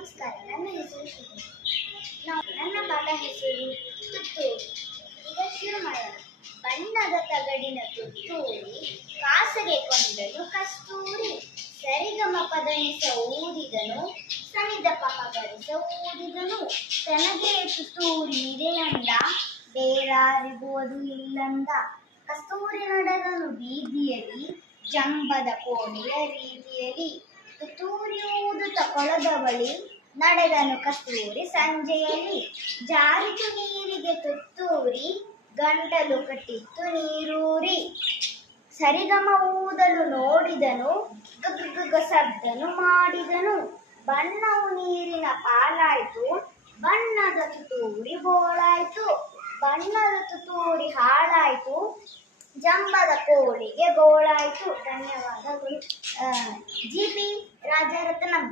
ನಮಸ್ಕಾರ. ನನ್ನ ಹೆಸರು ಶ್ರೀ. ನನ್ನ ಪಾಠ ಹೆಸರು ತುತ್ತೂರಿ. ಈಗ ಶುರು ಮಾಡೋಣ. ಬಣ್ಣದ ತಗಡಿನ ತುತ್ತೂರಿ, ಕಾಸಗೆ ಕೊಂಡನು ಕಸ್ತೂರಿ. ಸರಿಗಮ ಪದನಿಸ ಊದಿದನು, ಸನಿದ ಪಗರಿಸ ಊದಿದನು. ತನಗೆ ತುತ್ತೂರಿ ಇದೆಯಂದ, ಬೇರಾರಿಗೂ ಅದು ಇಲ್ಲಂದ. ಕಸ್ತೂರಿ ನಡೆದನು ಬೀದಿಯಲ್ಲಿ, ಜಂಬದ ಕೋಣೆಯ ರೀತಿಯಲ್ಲಿ. ತುತ್ತೂರಿ ಊದುತ್ತ ಕೊಳದ ಬಳಿ, ನಡೆದನು ಕಸ್ತೂರಿ ಸಂಜೆಯಲ್ಲಿ. ಜಾರಿತು ನೀರಿಗೆ ತುತ್ತೂರಿ, ಗಂಟಲು ಕಟ್ಟಿತ್ತು ನೀರೂರಿ. ಸರಿಗಮ ಊದಲು ನೋಡಿದನು, ಗಗ ಸದ್ದನು ಮಾಡಿದನು. ಬಣ್ಣವು ನೀರಿನ ಪಾಲಾಯ್ತು, ಬಣ್ಣದ ತುತ್ತೂರಿ ಬೋಳಾಯ್ತು. ಬಣ್ಣದ ತುತ್ತೂರಿ ಹಾಳಾಯ್ತು, ಜಂಬದ ಕೋಳಿಗೆ ಗೋಳಾಯ್ತು. ಧನ್ಯವಾದಗಳು. ಜಿ.ಪಿ. ರಾಜರತ್ನಂ.